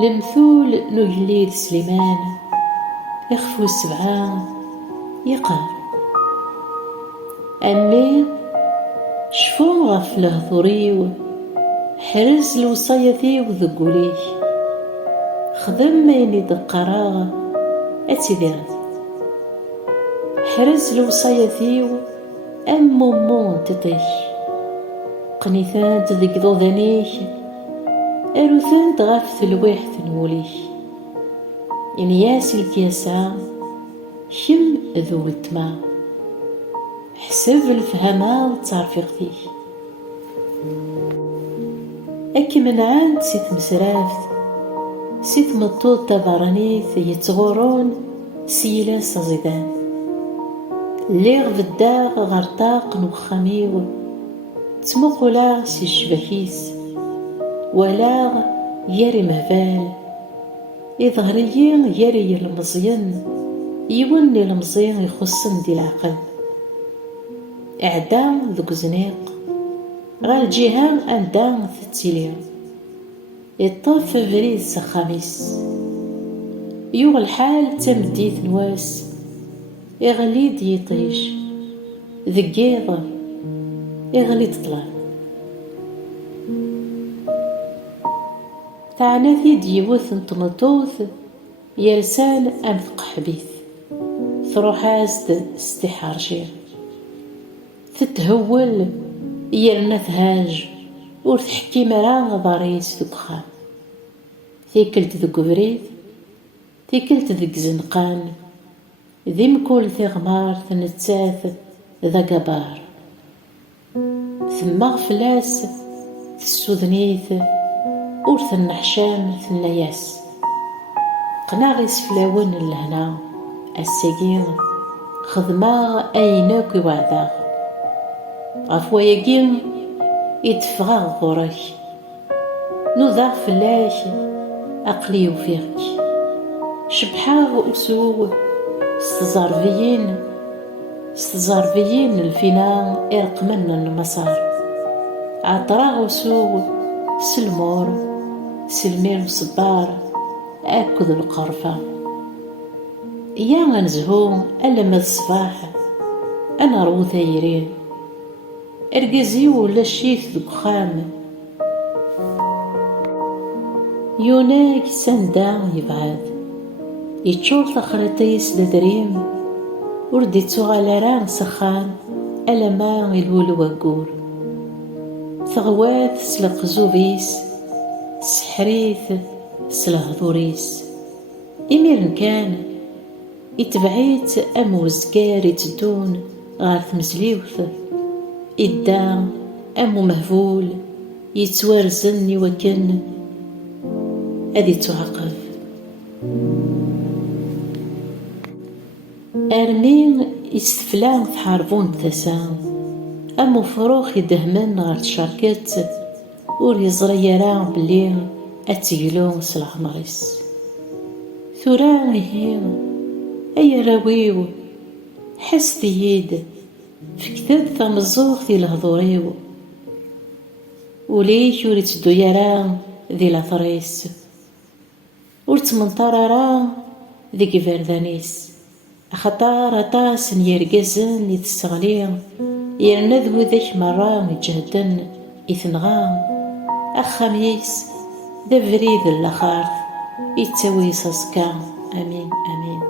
المثول نجليد سليمان يخفو السبعة يقال أمي شفو غف لهضوريو حرز الوصايا وذقوليه خدم ما ينيد القراغ أتدير حرز الوصايا أمو تطيش قنيثان ذيك ذوذانيك أروثان غاف الواحد نوليك ينياس الكياسة كم ذو التما حسب الفهمة وتعرفيق فيه أكي من عند سيت مسرافت سيت مطوط تبرانيث يتغورون سيلاس زيدان ليغ بالداغ غرطاق نوخاميو تمقلا سي الشبكيس ولا ياري مهبال إظهريين ياري المزين يوني المزين يخصن دي العقل إعدام ذوك زنيق غا الجهام أندام ثتيليا يطاف فريد سخاميس يوغ الحال تمديث نواس يغليد يطيش ذقيضة يغلي تطلع تعناثي ديوث نطمطوث يرسال أمثق حبيث ثروحاست استحارشير تتهول يرنا ثهاج ور تحكي مرا ضريس ذكخان ثيكلت ذك بريد ثيكلت ذك زنقان ذي مكول ثغمار ثنتاث ذا قبار ثم غفلاس السودنيث ورث النحشام ثنياس قناغيس فلاون اللهنا الساقين خدمة أيناك وعدا غفواياكين يتفغى غورك نوضع فلاك أقلي وفيك شبحا وأسوغ استزارفيين الفنا إرقمن المسار عطراغ وسوغ سلمور سلمير وصبار أكد القرفة يا غنزهو ألم الصباح أنا رو ثايرين أرقزي ولا شيث دخام يوناك سندا يبعد يتشور ثخرتيس ددريم وردي تغالران سخان ألما الول وقور ثغوات سلق زوبيس سحريث سلهضوريس إميرن كان يتبعيت أموز كاري تدون غارث مزليوث إدا أمو مهفول يتوارزن يوكن أذي تعقف أرمين يستفلان تحاربون تسام أمو فروخ يدهمن غار تشاركت ور يزري يران بلي أتيلون سلاح مريس ثوران هيم أي راويو حس تييد في كتاب ثمزوخ ذي الهضوريو وليك وريت تدو يران ذي لاثريس ورتمنطار راه ذي كفردانيس أخطار أطاس يرقزن يتستغلي يرنذ ذيك مرة يجهدن يثنغام أخميس ذا فريد اللخارث يتسوي ساسكا. آمين آمين.